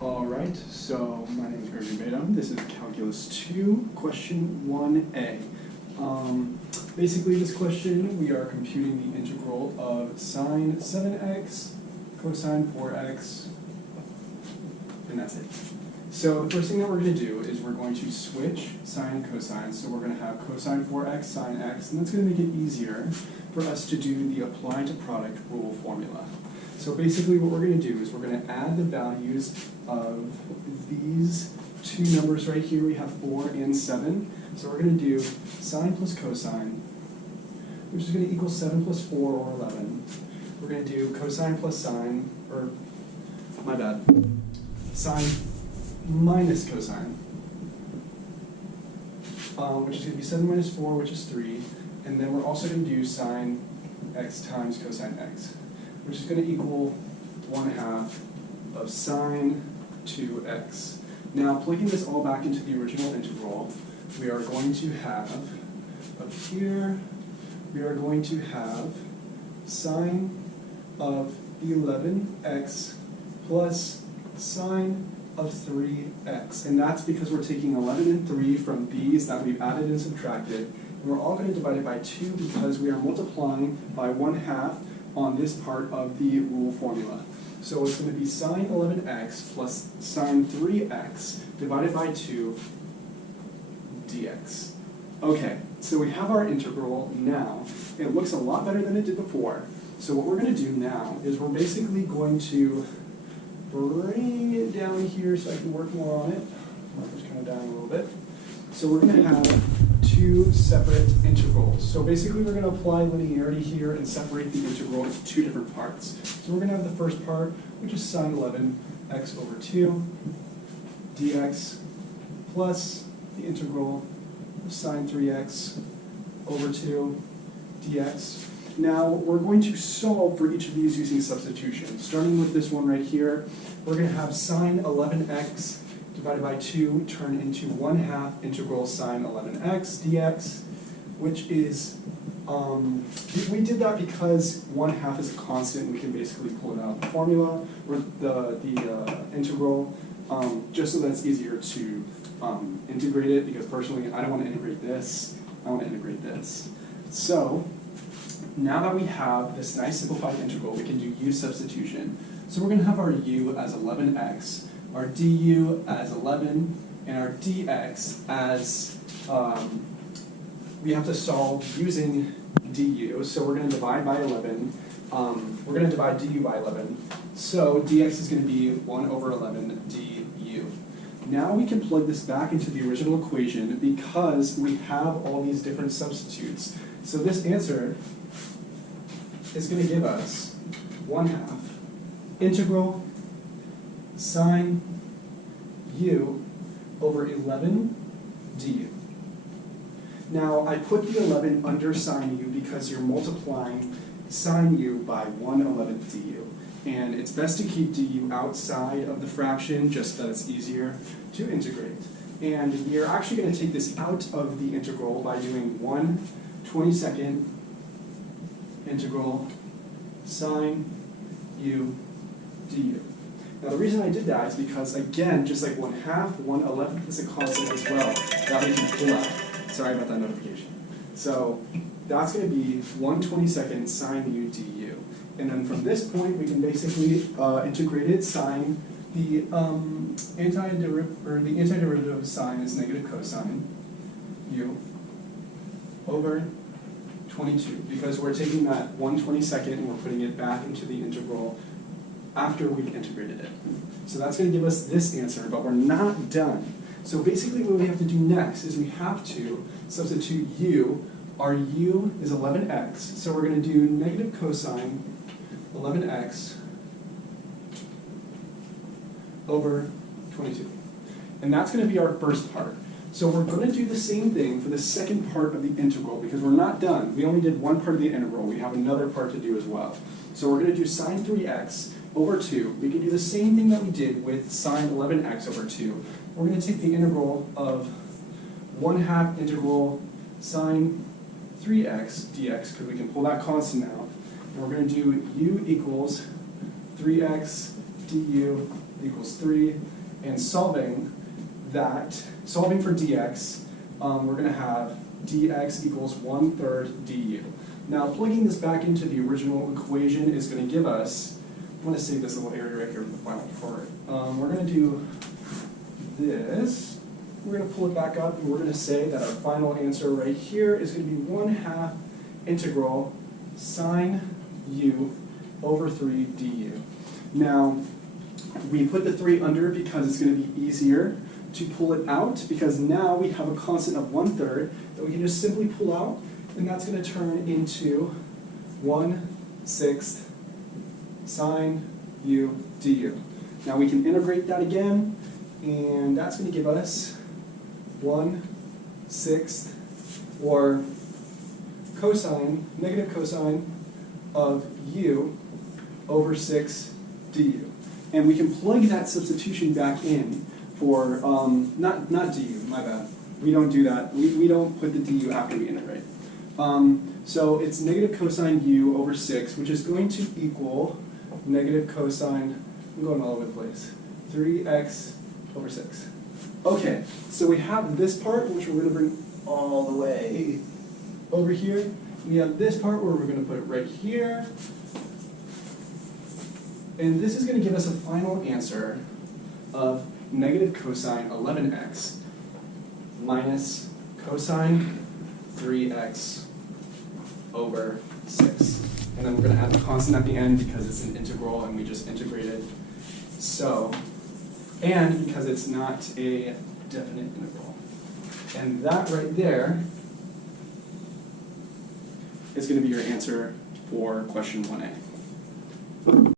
All right, so my name is Gregory Badum. This is Calculus 2, question 1a. Basically, this question, we are computing the integral of sine 7x, cosine 4x, and that's it. So the first thing that we're going to do is we're going to switch sine and cosine. So we're going to have cosine 4x, sine x, and that's going to make it easier for us to do the apply to product rule formula. So basically what we're going to do is we're going to add the values of these two numbers right here. We have 4 and 7. So we're going to do sine plus cosine, which is going to equal 7 plus 4, or 11. We're going to do cosine plus sine, or my bad, sine minus cosine, which is going to be 7 minus 4, which is 3. And then we're also going to do sine x times cosine x, which is going to equal 1/2 of sine 2x. Now, plugging this all back into the original integral, we are going to have, up here, we are going to have sine of 11x plus sine of 3x. And that's because we're taking 11 and 3 from these that we've added and subtracted. And we're all going to divide it by 2 because we are multiplying by 1/2 on this part of the rule formula. So it's going to be sine 11x plus sine 3x divided by 2 dx. Okay, so we have our integral now. It looks a lot better than it did before. So what we're going to do now is we're basically going to bring it down here so I can work more on it. Marker's kind of down a little bit. So we're going to have two separate integrals. So basically we're going to apply linearity here and separate the integral into two different parts. So we're going to have the first part, which is sine 11x over 2 dx plus the integral of sine 3x over 2 dx. Now we're going to solve for each of these using substitution. Starting with this one right here, we're going to have sine 11x divided by 2 turn into 1/2 integral sine 11x dx, which is, we did that because 1/2 is a constant and we can basically pull it out of the formula, or the integral, just so that it's easier to integrate it, because personally I don't want to integrate this, I want to integrate this. So now that we have this nice simplified integral, we can do u substitution. So we're going to have our u as 11x, our du as 11, and our dx as, we have to solve using du, so we're going to divide by 11, we're going to divide du by 11, so dx is going to be 1/11 du. Now we can plug this back into the original equation because we have all these different substitutes. So this answer is going to give us 1/2 integral sine u over 11 du. Now I put the 11 under sine u because you're multiplying sine u by 1/11 du. And it's best to keep du outside of the fraction just so that it's easier to integrate. And we are actually going to take this out of the integral by doing 1/22 integral sine u du. Now the reason I did that is because, again, just like 1/2, 1/11 is a constant as well that we can pull out. Sorry about that notification. So that's going to be 1/22 sine u du. And then from this point we can basically integrate it. Sine, the antiderivative of sine is negative cosine u over 22, because we're taking that 1/22 and we're putting it back into the integral after we've integrated it. So that's going to give us this answer, but we're not done. So basically what we have to do next is we have to substitute u. Our u is 11x, so we're going to do negative cosine 11x over 22. And that's going to be our first part. So we're going to do the same thing for the second part of the integral, because we're not done. We only did one part of the integral. We have another part to do as well. So we're going to do sine 3x over 2. We can do the same thing that we did with sine 11x over 2. We're going to take the integral of 1/2 integral sine 3x dx, because we can pull that constant out. And we're going to do u equals 3x du equals 3, and solving for dx, we're going to have dx equals 1/3 du. Now, plugging this back into the original equation is going to give us, I want to save this little area right here for the final part. We're going to do this. We're going to pull it back up, and we're going to say that our final answer right here is going to be 1/2 integral sine u over 3 du. Now, we put the 3 under because it's going to be easier to pull it out, because now we have a constant of 1/3 that we can just simply pull out, and that's going to turn into 1/6 sine u du. Now we can integrate that again, and that's going to give us 1/6, or negative cosine of u over 6 du. And we can plug that substitution back in for, not du, my bad. We don't do that. We don't put the du after we integrate. So it's negative cosine u over 6, which is going to equal negative cosine, I'm going all over the place, 3x over 6. Okay, so we have this part, which we're going to bring all the way over here. We have this part where we're going to put it right here. And this is going to give us a final answer of negative cosine 11x minus cosine 3x over 6. And then we're going to add the constant at the end because it's an integral and we just integrated. So, and because it's not a definite integral. And that right there is going to be your answer for question 1A.